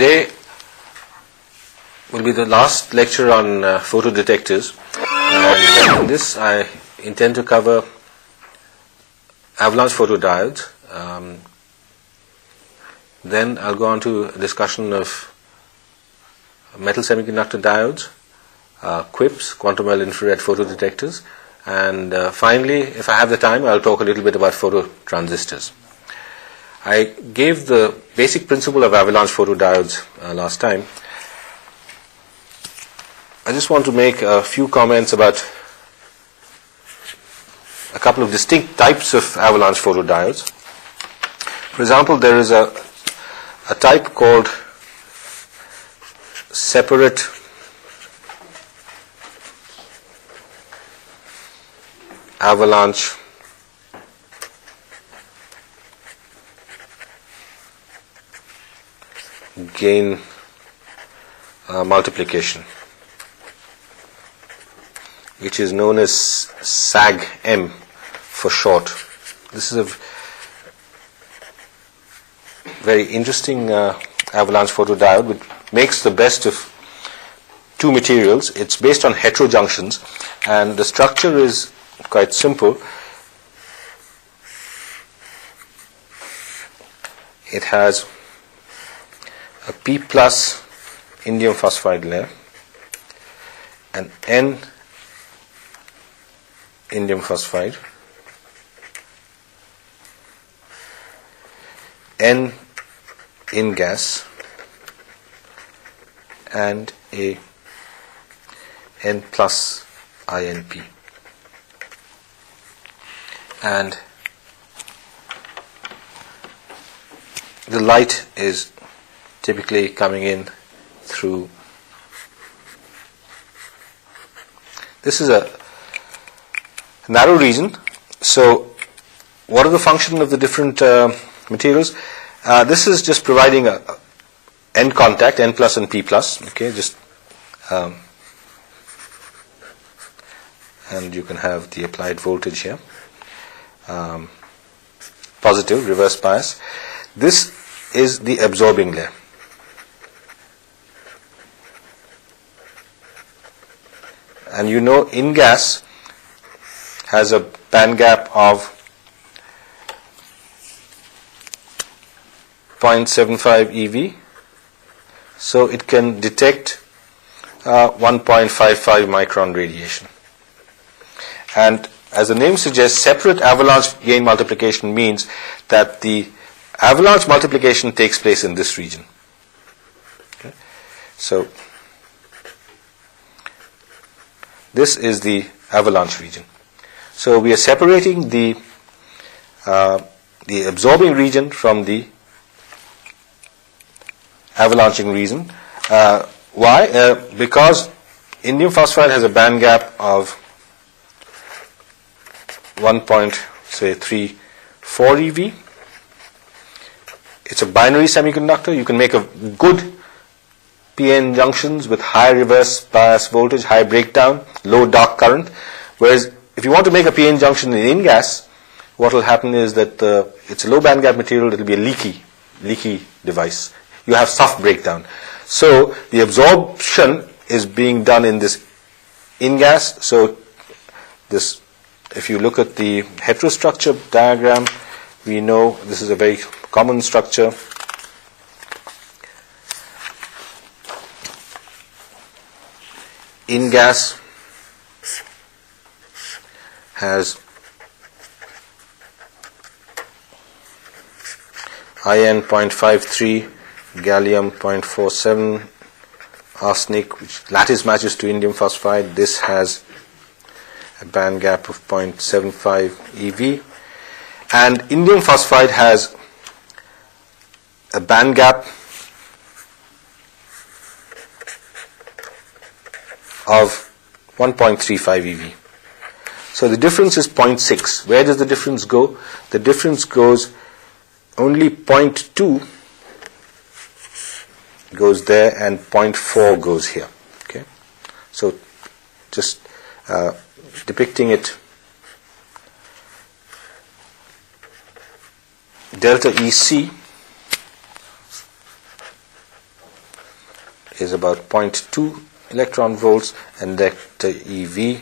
Today will be the last lecture on photodetectors, and in this I intend to cover avalanche photodiodes. Then I'll go on to a discussion of metal semiconductor diodes, QIPs, quantum well infrared photodetectors, and finally, if I have the time, I'll talk a little bit about phototransistors. I gave the basic principle of avalanche photodiodes last time. I just want to make a few comments about a couple of distinct types of avalanche photodiodes. For example, there is a type called separate avalanche gain multiplication, which is known as SAG-M for short. This is a very interesting avalanche photodiode which makes the best of two materials. It's based on heterojunctions, and the structure is quite simple. It has a P plus indium phosphide layer, an N indium phosphide, N in gas, and a N plus INP. And the light is typically coming in through. This is a narrow region. So what are the function of the different materials? This is just providing a N contact, N plus and P plus. Okay, just and you can have the applied voltage here. Positive, reverse bias. This is the absorbing layer. And you know, in gas has a band gap of 0.75 eV, so it can detect 1.55 micron radiation. And as the name suggests, separate avalanche gain multiplication means that the avalanche multiplication takes place in this region. Okay. So this is the avalanche region. So we are separating the absorbing region from the avalanching region. Why? Because indium phosphide has a band gap of 1.34 eV. It's a binary semiconductor. You can make a good PN junctions with high reverse bias voltage, high breakdown, low dark current. Whereas if you want to make a PN junction in gas, what will happen is that it's a low band gap material. It will be a leaky device. You have soft breakdown. So the absorption is being done in this in gas. So this, if you look at the heterostructure diagram, we know this is a very common structure. In gas has IN 0.53, gallium 0.47, arsenic, which lattice matches to indium phosphide. This has a band gap of 0.75 eV, and indium phosphide has a band gap of 1.35 eV. So the difference is 0.6. Where does the difference go? The difference goes only 0.2 goes there and 0.4 goes here. Okay, so just depicting it, delta EC is about 0.2 electron volts, and detector EV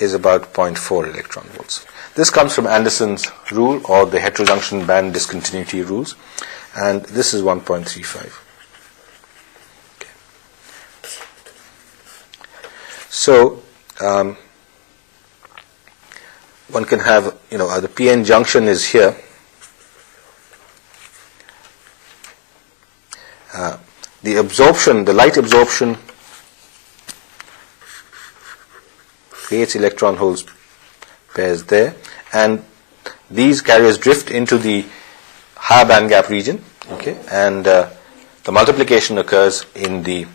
is about 0.4 electron volts. This comes from Anderson's rule, or the heterojunction band discontinuity rules, and this is 1.35. Okay. So one can have, the PN junction is here. The absorption, the light absorption, creates electron hole pairs there, and these carriers drift into the higher band gap region, okay, and the multiplication occurs in the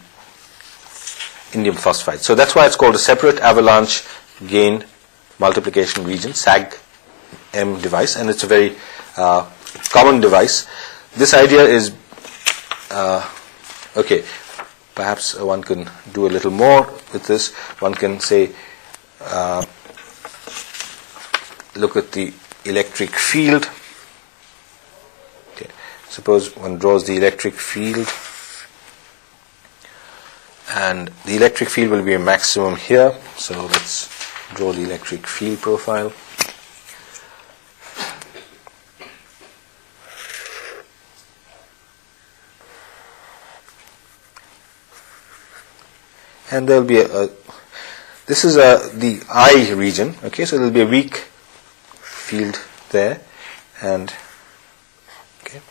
indium phosphide. So that's why it's called a separate avalanche gain multiplication region, SAG-M device, and it's a very common device. This idea is okay. Perhaps one can do a little more with this. One can say, look at the electric field. Okay. Suppose one draws the electric field, and the electric field will be a maximum here. So let's draw the electric field profile. And there will be this is the I region, okay, so there will be a weak field there, and okay,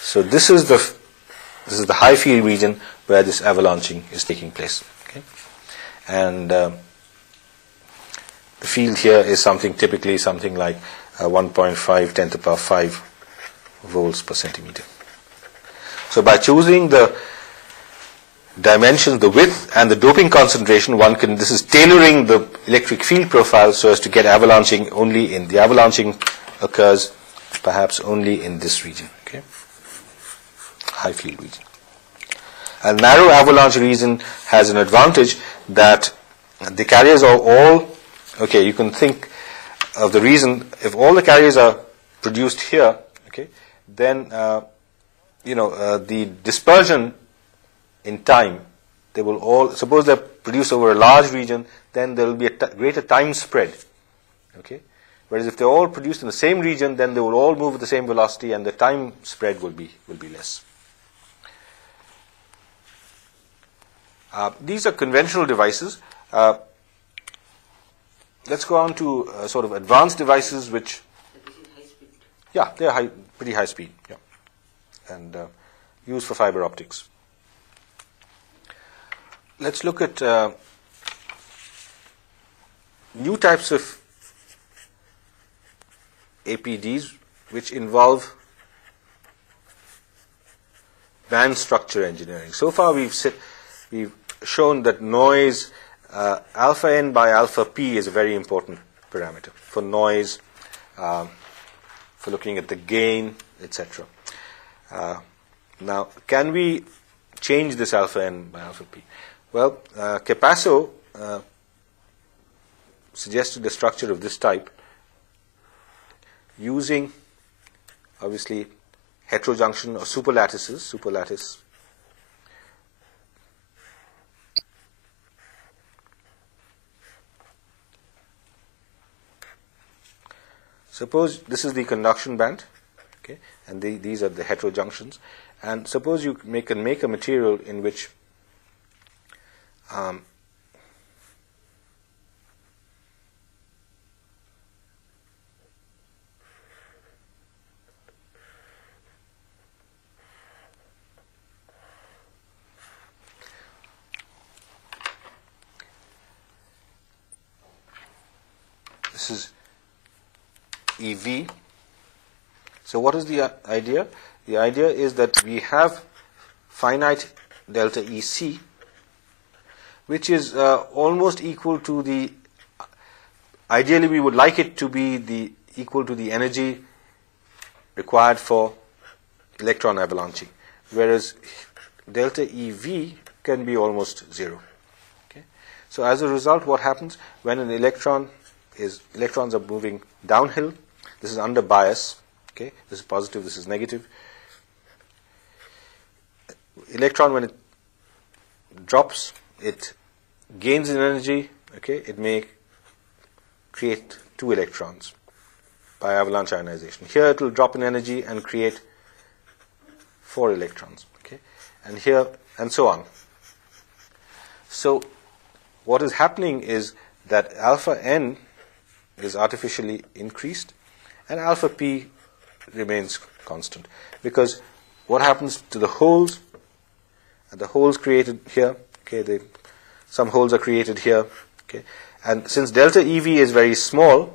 so this is the high field region where this avalanching is taking place, okay, and the field here is typically something like 1.5 10 to the power 5 volts per centimeter. So by choosing the dimensions, the width and the doping concentration, this is tailoring the electric field profile so as to get avalanching the avalanching occurs perhaps only in this region, okay, high field region. A narrow avalanche region has an advantage that the carriers are all, okay, you can think of the reason, if all the carriers are produced here, okay, then the dispersion in time, they will all, suppose they're produced over a large region, then there will be a greater time spread, okay, whereas if they're all produced in the same region, then they will all move at the same velocity and the time spread will be less. These are conventional devices. Let's go on to sort of advanced devices which, yeah, they're pretty high speed, yeah, and used for fiber optics. Let's look at new types of APDs which involve band structure engineering. So far we've shown that noise, alpha n by alpha p is a very important parameter for noise, for looking at the gain, etc. Now, can we change this alpha n by alpha p? Well, Capasso suggested a structure of this type using, obviously, heterojunction or superlattice. Suppose this is the conduction band, okay, and these are the heterojunctions. And suppose you can make a material in which this is EV. So what is the idea? The idea is that we have finite delta EC, which is almost equal to the, ideally we would like it to be equal to the energy required for electron avalanching, whereas delta EV can be almost zero. Okay? So as a result, what happens when an electrons are moving downhill, this is under bias, okay, this is positive, this is negative. Electron, when it drops, it gains in energy, okay, it may create 2 electrons by avalanche ionization. Here it will drop in energy and create 4 electrons, okay, and here, and so on. So what is happening is that alpha n is artificially increased and alpha p remains constant, because what happens to the holes, and the holes created here, okay, some holes are created here, okay, and since delta EV is very small,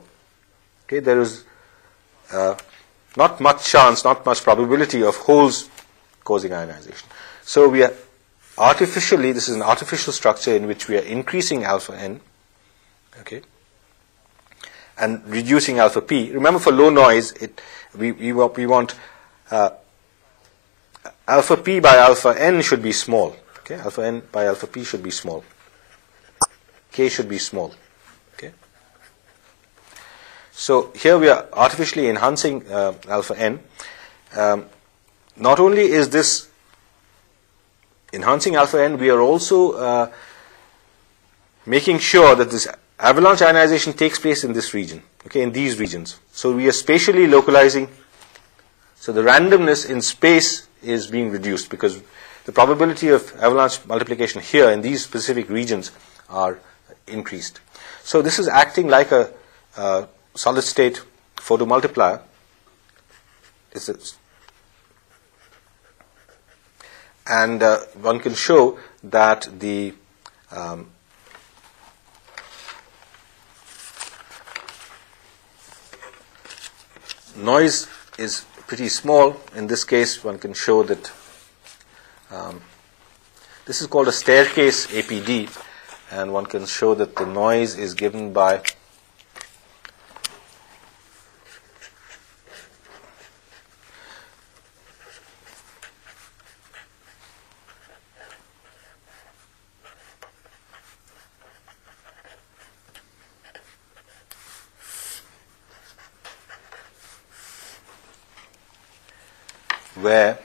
okay, there is not much chance, not much probability of holes causing ionization. So we are artificially, this is an artificial structure in which we are increasing alpha n, okay, and reducing alpha p. Remember, for low noise, we want alpha p by alpha n should be small. Okay, alpha n by alpha p should be small. K should be small. Okay. So here we are artificially enhancing alpha n. Not only is this enhancing alpha n, we are also making sure that this avalanche ionization takes place in this region, okay, in these regions. So we are spatially localizing. So the randomness in space is being reduced because the probability of avalanche multiplication here in these specific regions are increased. So this is acting like a solid state photomultiplier. And one can show that the noise is pretty small. In this case, one can show that this is called a staircase APD, and one can show that the noise is given by where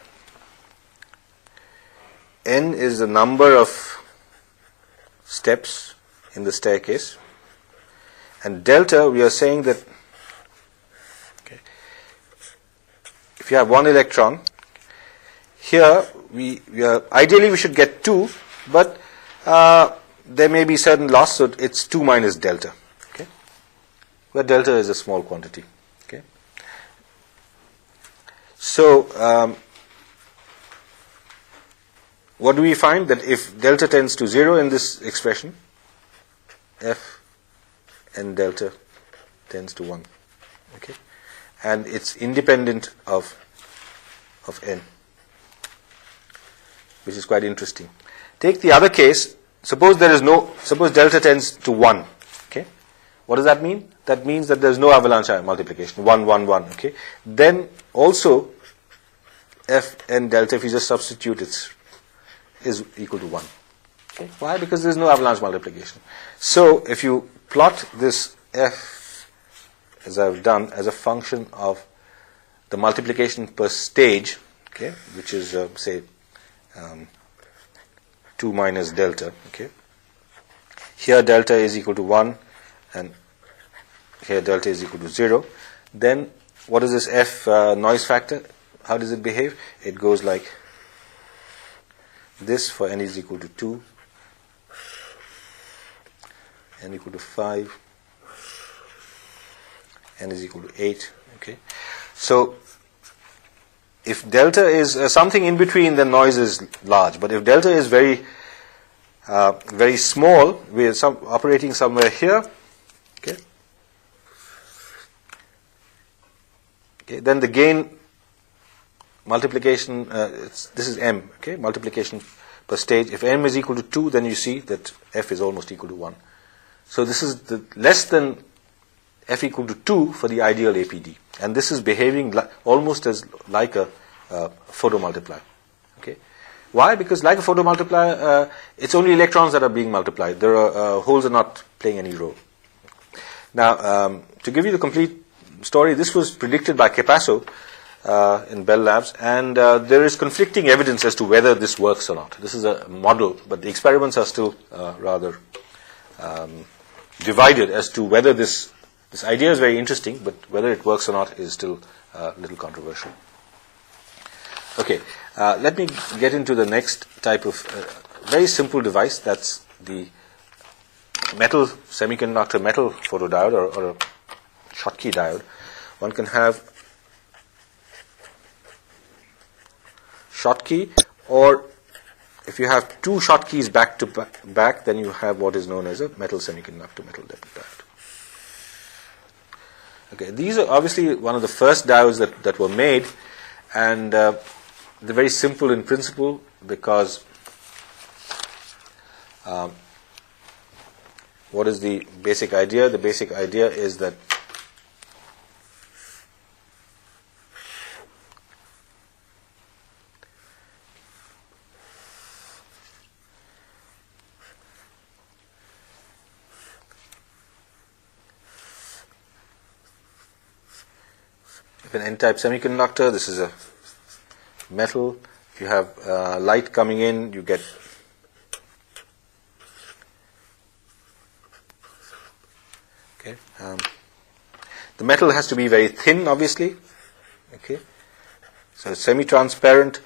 n is the number of steps in the staircase, and delta, we are saying that, okay, if you have 1 electron, here ideally we should get 2, but there may be certain loss, so it's 2 minus delta, okay, where delta is a small quantity. Okay, so what do we find? That if delta tends to 0 in this expression, f and delta tends to 1, okay, and it's independent of n, which is quite interesting. Take the other case. Suppose delta tends to 1. Okay, what does that mean? That means that there's no avalanche multiplication. 1, 1, 1. Okay, then also f and delta, if you just substitute, is equal to 1. Okay. Why? Because there is no avalanche multiplication. So if you plot this f, as I've done, as a function of the multiplication per stage, okay, which is say 2 minus delta. Okay, here delta is equal to 1, and here delta is equal to 0. Then what is this f noise factor? How does it behave? It goes like this for n is equal to 2, n equal to 5, n is equal to 8. Okay, so if delta is something in between, then noise is large. But if delta is very small, we are operating somewhere here. Okay, then the gain multiplication, this is m, okay, multiplication per stage. If m is equal to 2, then you see that f is almost equal to 1. So this is the less than f equal to 2 for the ideal APD. And this is behaving almost as like a photomultiplier. Okay, why? Because like a photomultiplier, it's only electrons that are being multiplied. There are holes are not playing any role. Now, to give you the complete story, this was predicted by Capasso in Bell Labs, and there is conflicting evidence as to whether this works or not. This is a model, but the experiments are still rather divided as to whether this idea is very interesting, but whether it works or not is still a little controversial. Okay, let me get into the next type of very simple device. That's the metal semiconductor metal photodiode or a Schottky diode. One can have Schottky, or if you have two Schottkys back to back, then you have what is known as a metal semiconductor metal diode. Okay, these are obviously one of the first diodes that were made, and they're very simple in principle because what is the basic idea? The basic idea is that if an N-type semiconductor, this is a metal. If you have light coming in, you get the metal has to be very thin, obviously. Okay, so semi-transparent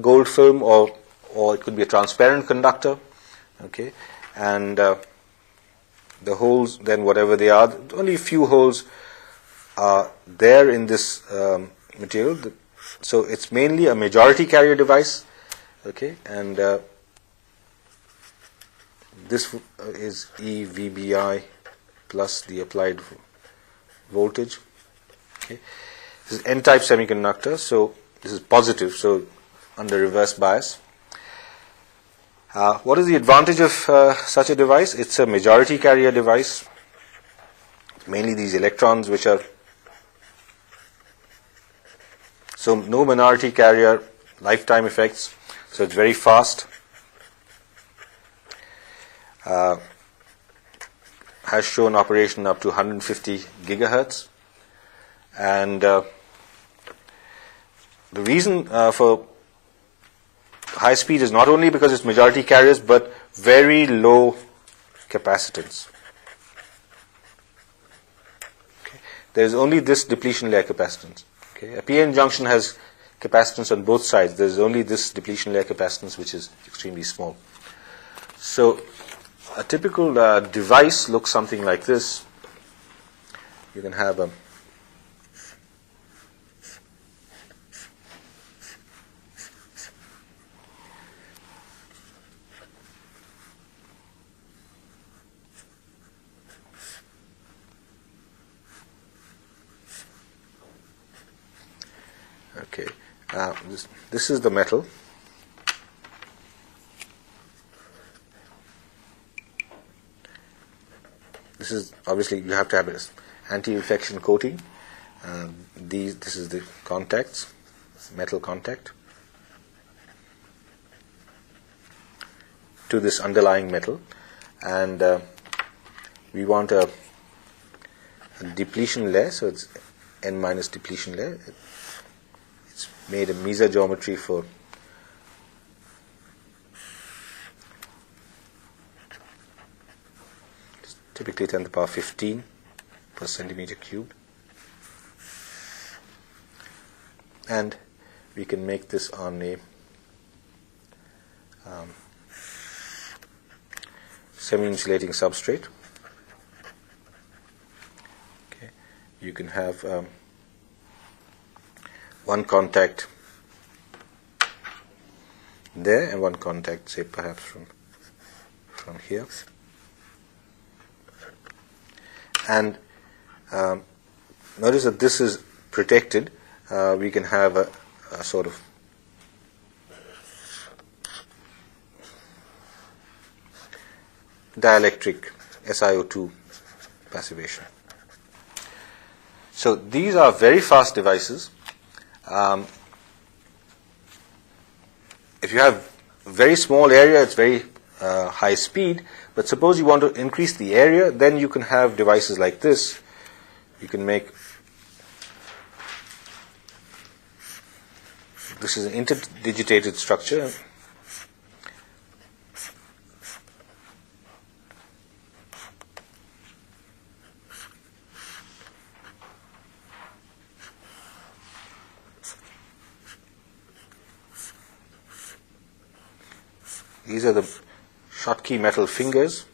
gold film, or it could be a transparent conductor. Okay, and the holes, then whatever they are, only a few holes are there in this material. So it's mainly a majority carrier device. Okay, and this is EVBI plus the applied voltage. Okay, this is N-type semiconductor, so this is positive, so under reverse bias. What is the advantage of such a device? It's a majority carrier device. Mainly these electrons, which are so no minority carrier, lifetime effects, so it's very fast. Has shown operation up to 150 gigahertz, and the reason for high speed is not only because it's majority carriers, but very low capacitance. Okay. There's only this depletion layer capacitance. Okay. A PN junction has capacitance on both sides. There's only this depletion layer capacitance, which is extremely small. So a typical device looks something like this. You can have a okay. This is the metal. This is obviously you have to have this anti-reflection coating. This is the contacts, metal contact to this underlying metal, and we want a depletion layer. So it's N minus depletion layer. It's made a meso geometry for typically 10 to the power 15 per centimeter cubed, and we can make this on a semi-insulating substrate. Okay, you can have one contact there and one contact, say perhaps from here. And notice that this is protected. We can have a sort of dielectric SiO2 passivation. So these are very fast devices. If you have a very small area, it's very high speed. But suppose you want to increase the area, then you can have devices like this. You can make this is an interdigitated structure. These are the Schottky metal fingers.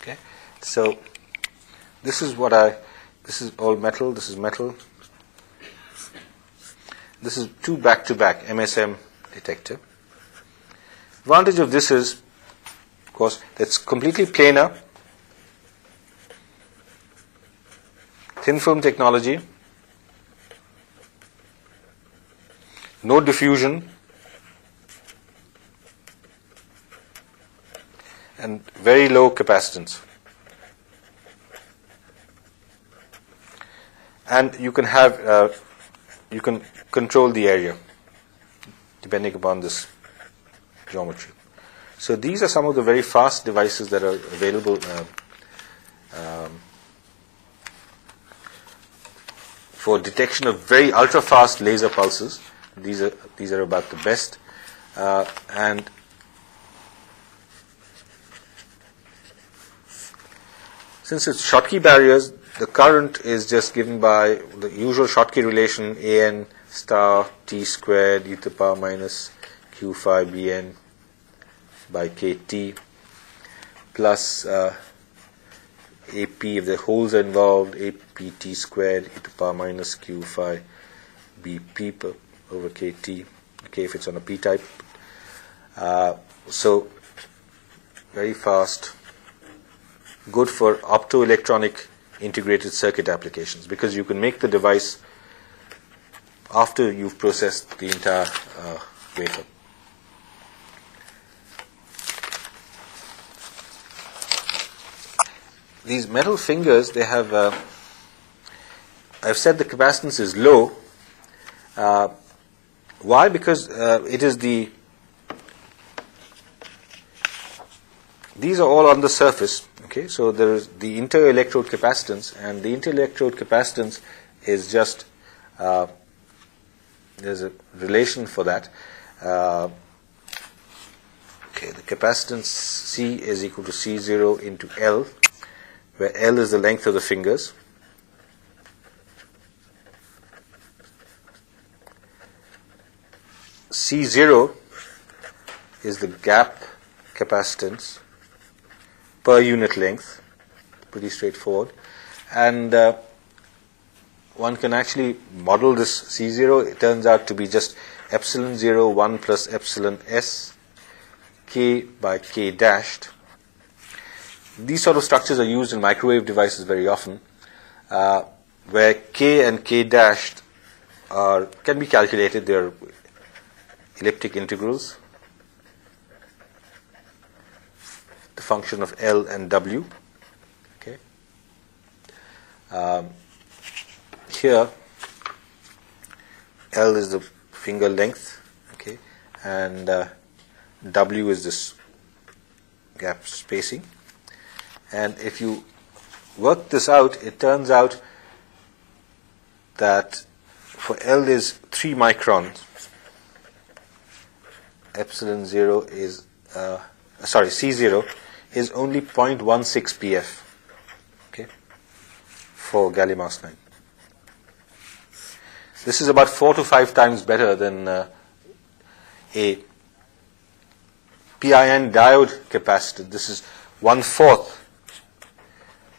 Okay, so this is all metal, this is metal. This is two back-to-back MSM detector. Advantage of this is, of course, that's completely planar, thin film technology, no diffusion, and very low capacitance. And you can have, you can control the area depending upon this geometry. So these are some of the very fast devices that are available for detection of very ultra-fast laser pulses. These are about the best, and since it's Schottky barriers, the current is just given by the usual Schottky relation AN star T squared e to the power minus Q phi Bn by KT plus AP, if the holes are involved, APT squared e to the power minus Q phi BP over KT, okay, if it's on a p-type. So very fast, good for optoelectronic integrated circuit applications, because you can make the device after you've processed the entire wafer. These metal fingers, they have, I've said the capacitance is low. Why? Because it is these are all on the surface. Okay, so there is the inter-electrode capacitance, and the inter-electrode capacitance is just there's a relation for that. Okay, the capacitance C is equal to C0 into L, where L is the length of the fingers. C0 is the gap capacitance per unit length, pretty straightforward. And one can actually model this C0. It turns out to be just epsilon 0, 1 plus epsilon S, K by K dashed. These sort of structures are used in microwave devices very often, where K and K dashed can be calculated. They are elliptic integrals, the function of L and W. Okay. Here, L is the finger length, okay, and W is this gap spacing. And if you work this out, it turns out that for L is 3 microns. Epsilon 0 is, C0 is only 0.16 pf, okay, for gallium arsenide. This is about 4 to 5 times better than a PIN diode capacitor. This is 1/4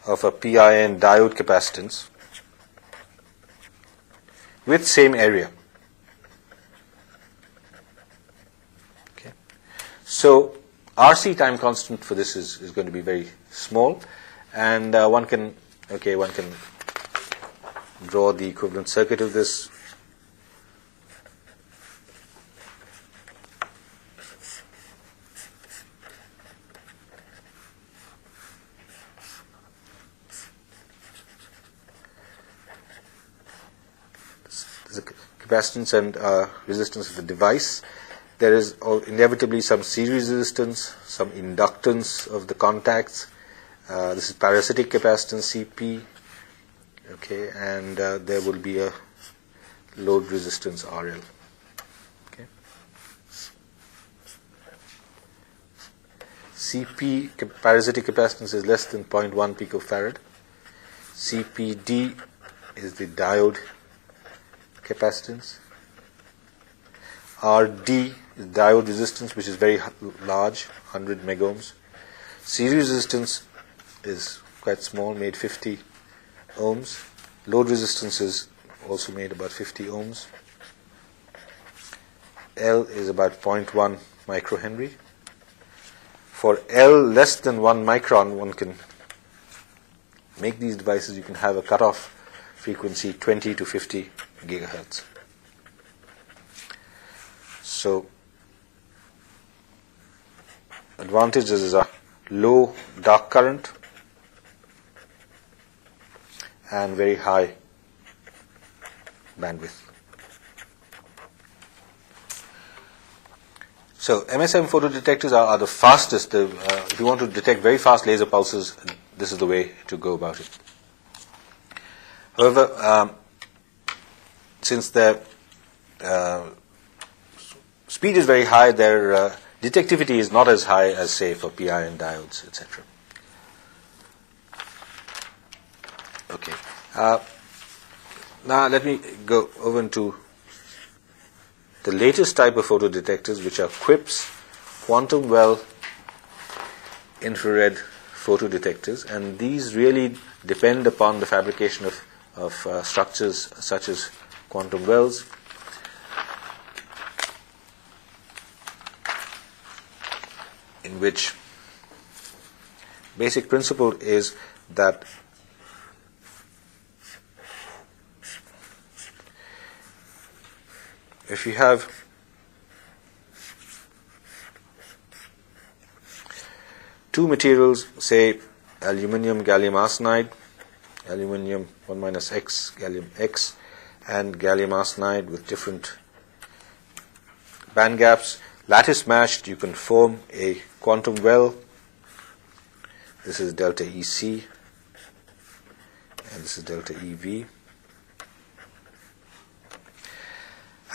of a PIN diode capacitance with same area. So RC time constant for this is going to be very small, and one can draw the equivalent circuit of this. This is the capacitance and resistance of the device. There is inevitably some series resistance, some inductance of the contacts. This is parasitic capacitance, CP, Okay, and there will be a load resistance RL. Okay. CP parasitic capacitance is less than 0.1 picofarad. CPD is the diode capacitance. RD is diode resistance, which is very large, 100 megohms. Series resistance is quite small, made 50 ohms. Load resistance is also made about 50 ohms. L is about 0.1 microhenry. For L less than 1 micron, one can make these devices. You can have a cutoff frequency 20 to 50 gigahertz. So advantages is a low dark current and very high bandwidth. So MSM photodetectors are the fastest. If you want to detect very fast laser pulses, this is the way to go about it. However, since their speed is very high, their detectivity is not as high as, say, for PIN diodes, etc. Okay. Now let me go over into the latest type of photodetectors, which are QUIPs, quantum well infrared photodetectors, and these really depend upon the fabrication of structures such as quantum wells. In which basic principle is that if you have two materials, say aluminium gallium arsenide, aluminium 1 - X, gallium X, and gallium arsenide with different band gaps, lattice matched, you can form a quantum well. This is delta EC, and this is delta EV.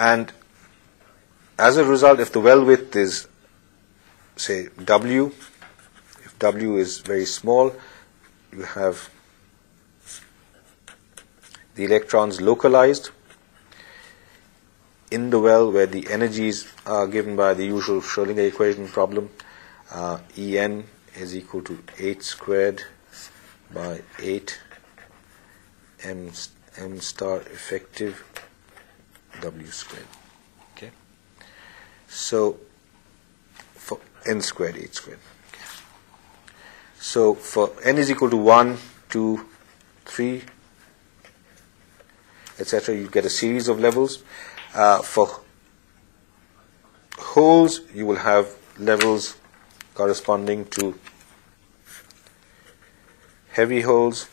And as a result, if the well width is, say, W, if W is very small, you have the electrons localized in the well, where the energies are given by the usual Schrödinger equation problem. En is equal to 8 squared by 8 m star effective W squared. Okay. So for n squared, 8 squared. Okay. So for n is equal to 1, 2, 3, etc., you get a series of levels. For holes, you will have levels corresponding to heavy holes,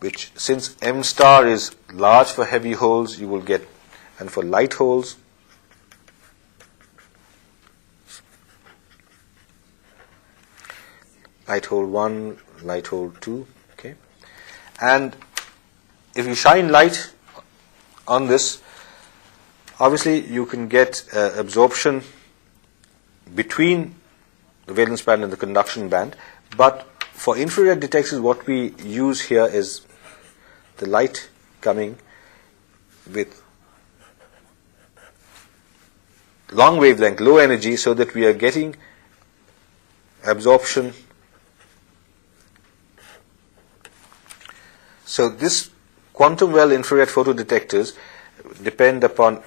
which, since m star is large for heavy holes, you will get, and for light holes, light hole 1, light hole 2, okay, and if you shine light on this, obviously you can get absorption between the valence band and the conduction band, but for infrared detectors, what we use here is the light coming with long wavelength, low energy, so that we are getting absorption. So this quantum well infrared photodetectors depend upon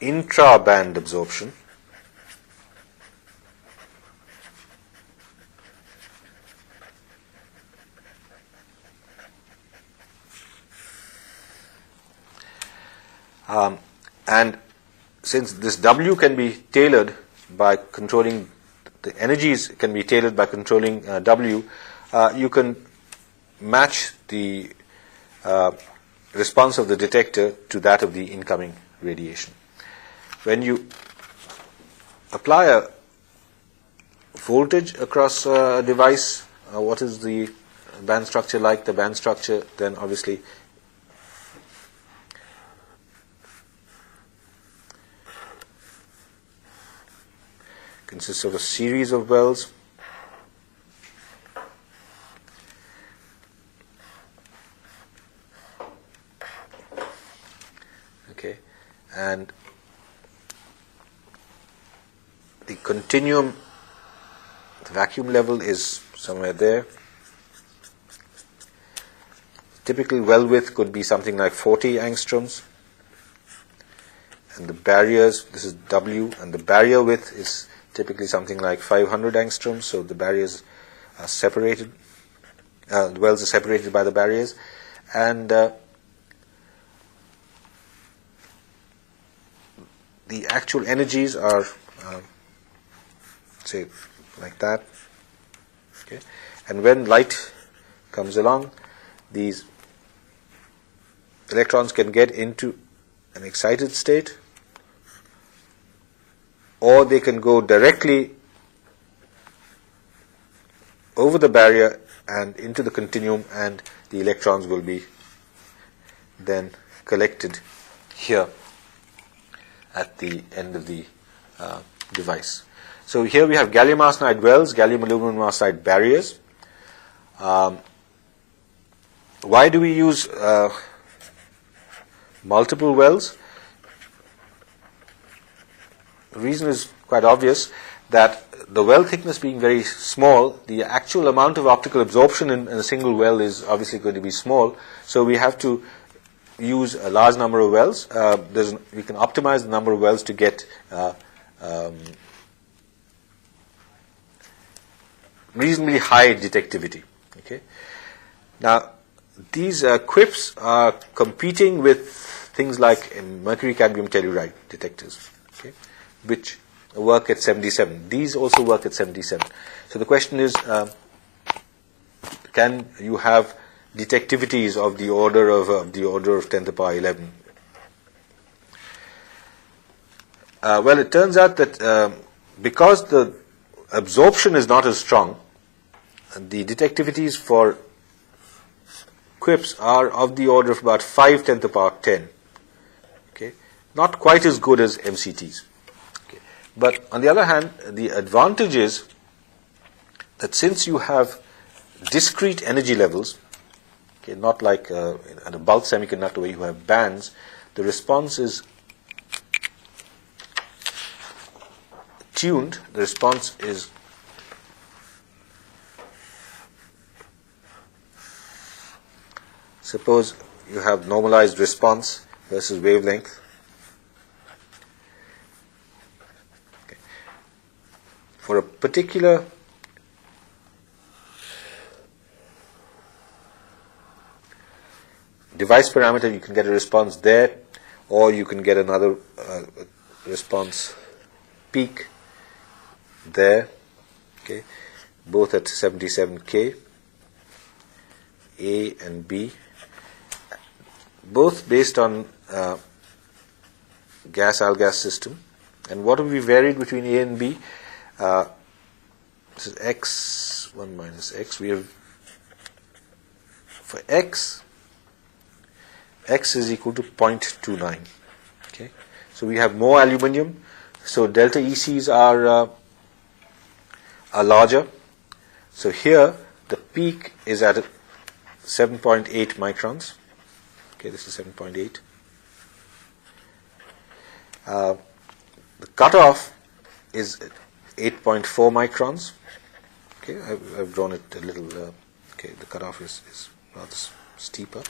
intra-band absorption. And since this W can be tailored by controlling, the energies can be tailored by controlling W, you can match the response of the detector to that of the incoming radiation. When you apply a voltage across a device, what is the band structure like? The band structure then obviously consists of a series of wells. Okay, and the continuum, the vacuum level is somewhere there. Typically well width could be something like 40 angstroms. And the barriers, this is W, and the barrier width is typically something like 500 angstroms. So the barriers are separated, the wells are separated by the barriers. And the actual energies are, say, like that. Okay. And when light comes along, these electrons can get into an excited state, or they can go directly over the barrier and into the continuum, and the electrons will be then collected here at the end of the device. So here we have gallium arsenide wells, gallium aluminum arsenide barriers. Why do we use multiple wells? The reason is quite obvious, that the well thickness being very small, the actual amount of optical absorption in a single well is obviously going to be small. So we have to use a large number of wells. We can optimize the number of wells to get reasonably high detectivity. Okay. Now, these quips are competing with things like mercury cadmium telluride detectors, okay, which work at 77. These also work at 77. So the question is, can you have detectivities of the order of 10 to the power 11? Well, it turns out that because the absorption is not as strong, the detectivities for quips are of the order of about 5 10 to the power 10. Okay, not quite as good as MCTs. Okay. But on the other hand, the advantage is that since you have discrete energy levels, okay, not like in a bulk semiconductor where you have bands, the response is tuned. The response is suppose you have normalized response versus wavelength. Okay. For a particular device parameter, you can get a response there, or you can get another response peak there, okay, both at 77K, A and B, both based on gas-all-gas system. And what have we varied between A and B? This is X, 1 minus X. We have, for X is equal to 0.29. Okay, so we have more aluminum, so delta ECs are larger. So here the peak is at 7.8 microns. Okay, this is 7.8. The cutoff is 8.4 microns. Okay, I've drawn it a little. Okay, the cutoff is rather steeper.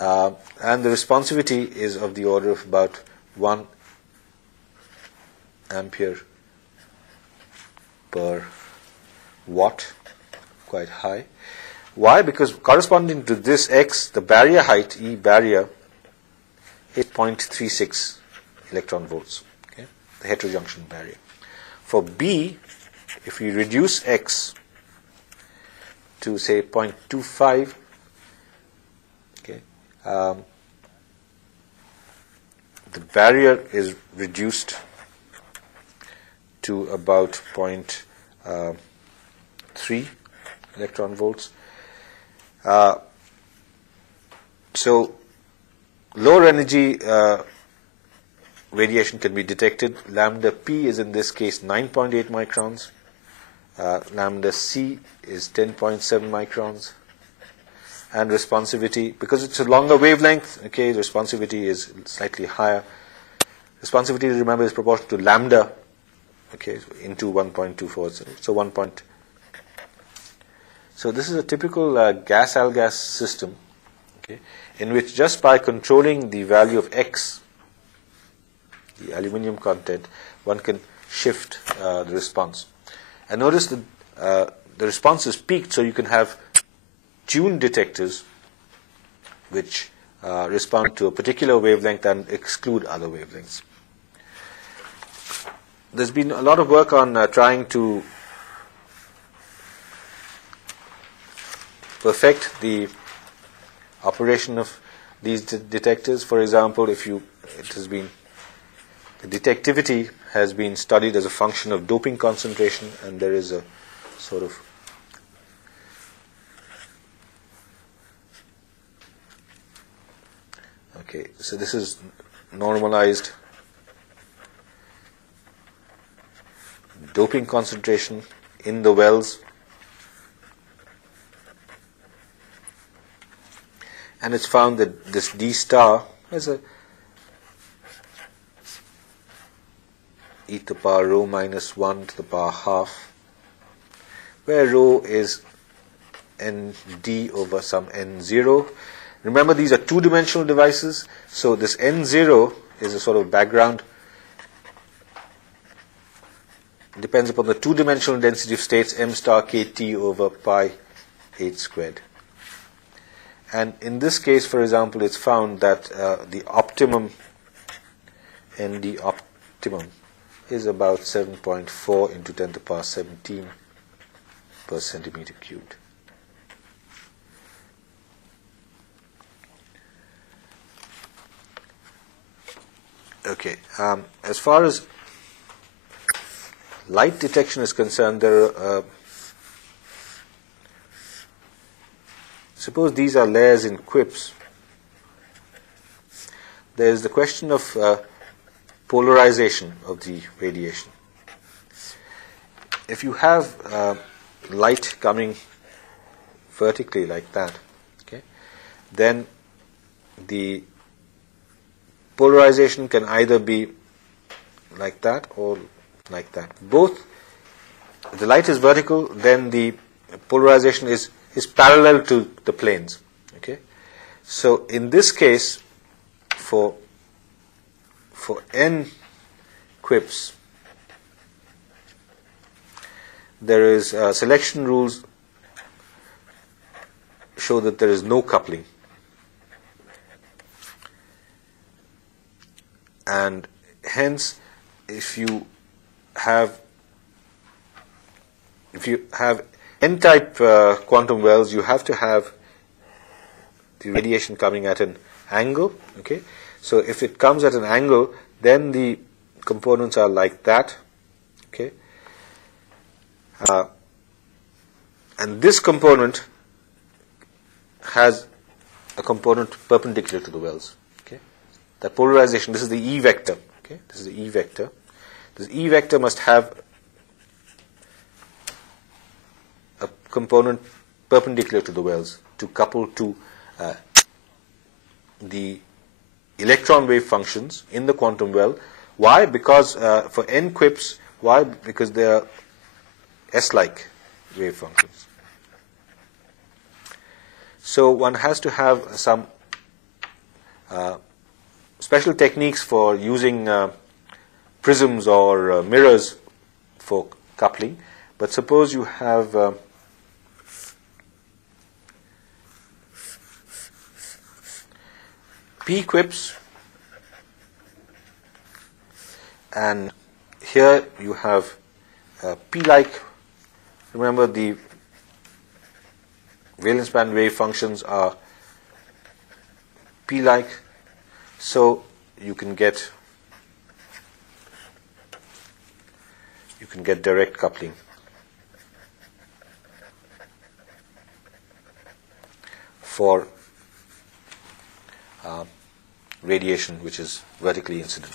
And the responsivity is of the order of about 1 ampere per watt, quite high. Why? Because corresponding to this X, the barrier height, E barrier, is 0.36 electron volts, okay, the heterojunction barrier. For B, if we reduce X to say 0.25, okay, the barrier is reduced to about 3 electron volts. So lower energy radiation can be detected. Lambda P is in this case 9.8 microns. Lambda C is 10.7 microns. And responsivity, because it's a longer wavelength, okay, responsivity is slightly higher. Responsivity, remember, is proportional to lambda, okay, into 1.24. So 1. So this is a typical gas-al-gas system, okay, in which just by controlling the value of X, the aluminium content, one can shift the response. And notice that the response is peaked, so you can have tuned detectors which respond to a particular wavelength and exclude other wavelengths. There's been a lot of work on trying to perfect the operation of these detectors. For example, the detectivity has been studied as a function of doping concentration, and there is a sort of okay, so this is normalized doping concentration in the wells, and it's found that this D star has a e to the power rho minus 1 to the power half, where rho is Nd over some N0. Remember, these are two-dimensional devices, so this N0 is a sort of background. It depends upon the two-dimensional density of states, m star kt over pi h squared. And in this case, for example, it's found that the optimum, Nd optimum, is about 7.4 into 10 to the power 17 per centimeter cubed. Okay, as far as light detection is concerned, there are, suppose these are layers in quips. There is the question of polarization of the radiation. If you have light coming vertically like that, okay, then the polarization can either be like that or like that. Both, if the light is vertical, then the polarization is parallel to the planes. Okay, so in this case, for n quips, there is selection rules show that there is no coupling. And hence, if you have n-type quantum wells, you have to have the radiation coming at an angle. Okay, so if it comes at an angle, then the components are like that. Okay, and this component has a component perpendicular to the wells. The polarization, this is the E vector. Okay, this is the E vector. This E vector must have a component perpendicular to the wells to couple to the electron wave functions in the quantum well. Why? Because for n quips, why? Because they are S-like wave functions. So one has to have some special techniques for using prisms or mirrors for coupling. But suppose you have p quips, and here you have p-like. Remember, the valence band wave functions are p-like. So you can get direct coupling for radiation which is vertically incident.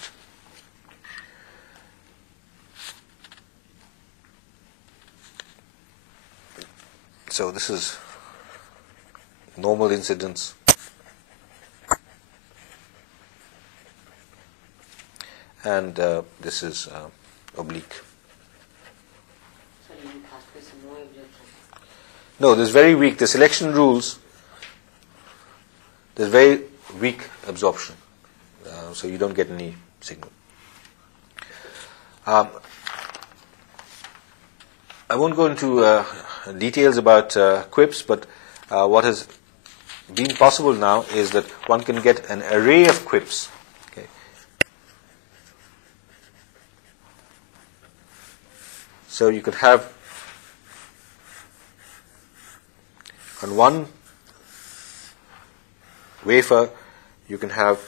So this is normal incidence, and this is oblique. So in first place, no absorption. No, there's very weak. The selection rules. There's very weak absorption, so you don't get any signal. I won't go into details about quips, but what has been possible now is that one can get an array of quips. Okay. So you could have on one wafer, you can have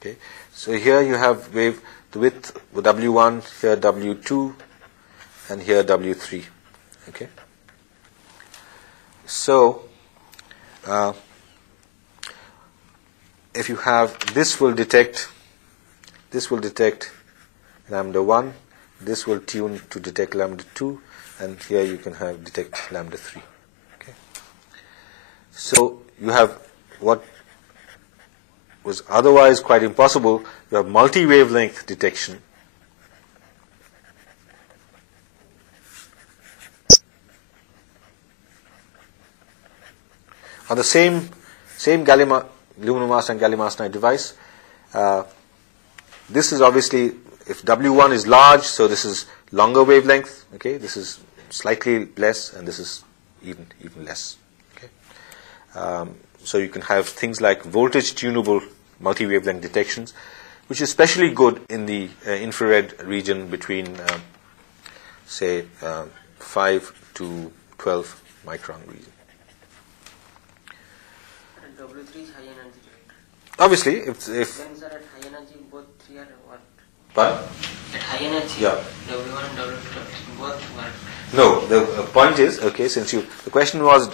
okay. So here you have the width W1, here W2, and here W3. Okay. So if you have this will detect lambda 1, this will tune to detect lambda 2, and here you can have detect lambda 3. Okay. So you have what was otherwise quite impossible, you have multi-wavelength detection. On the same luminous mass and gallium arsenide device, this is obviously, if W1 is large, so this is longer wavelength, okay, this is slightly less, and this is even less. Okay. So you can have things like voltage tunable multi-wavelength detections, which is especially good in the infrared region between, say, 5 to 12 micron region. And W3 is high energy, right? Obviously, if Then sir, at high energy, both three are what? but At high energy, yeah. W1 and W2 both work. No, the point is, okay, the question was,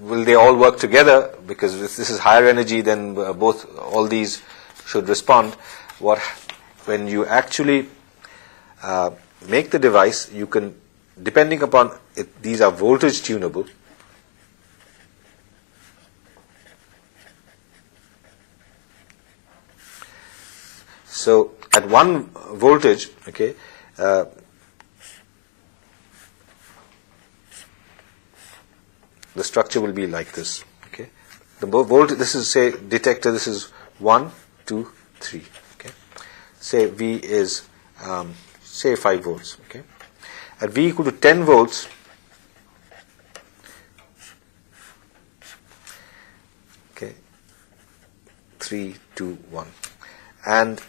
will they all work together? Because if this is higher energy, then all these should respond. When you actually make the device, you can, depending upon it, these are voltage tunable. So at one voltage, okay, the structure will be like this. Okay, the voltage. This is, say, detector. This is 1, 2, 3. Okay, say V is say 5 volts. Okay, at V equal to 10 volts, okay, 3, 2, 1, and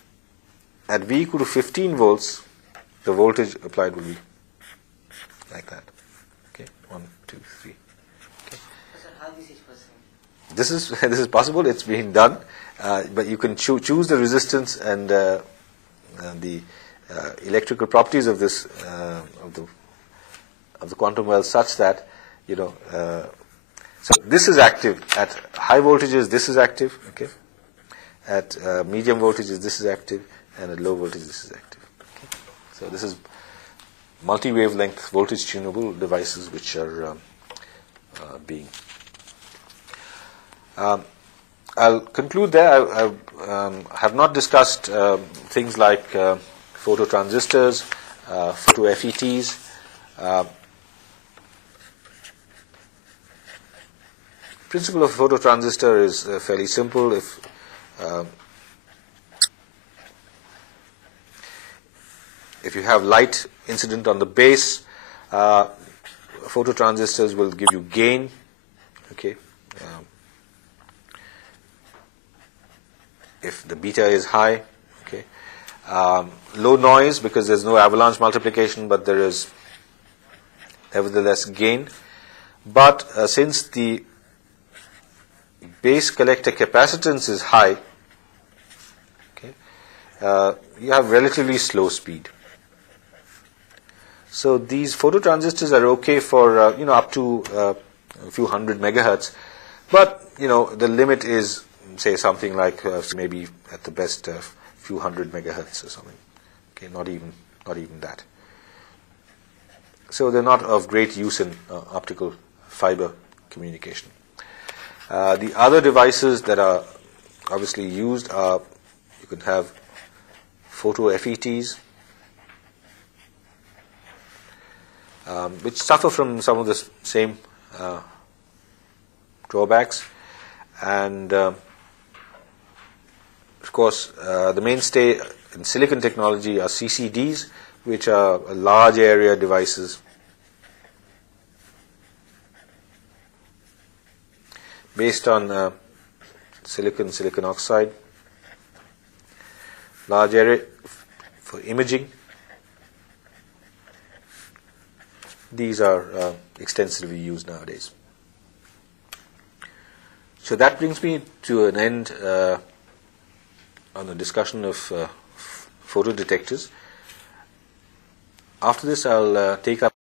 at V equal to 15 volts, the voltage applied will be like that. Okay, 1, 2, 3. Sir, how this is possible? This is possible. It's being done, but you can choose the resistance and the electrical properties of this of the quantum well such that so this is active at high voltages. This is active. Okay, at medium voltages this is active, and at low voltages this is active. Okay? So this is multi-wavelength voltage tunable devices which are being. I'll conclude there. I have not discussed things like phototransistors, photo FETs. Principle of phototransistor is fairly simple. If you have light incident on the base, phototransistors will give you gain. Okay. If the beta is high, okay, low noise because there's no avalanche multiplication, but there is nevertheless gain. But since the base collector capacitance is high, okay, you have relatively slow speed. So these phototransistors are okay for up to a few hundred megahertz, but the limit is, say, something like maybe at the best a few hundred megahertz or something. Okay, not even that. So they're not of great use in optical fiber communication. The other devices that are obviously used are, you can have photo FETs, which suffer from some of the same drawbacks, and of course the mainstay in silicon technology are CCDs, which are large area devices based on silicon oxide, large area for imaging. These are extensively used nowadays. So that brings me to an end on the discussion of photodetectors. After this, I'll take up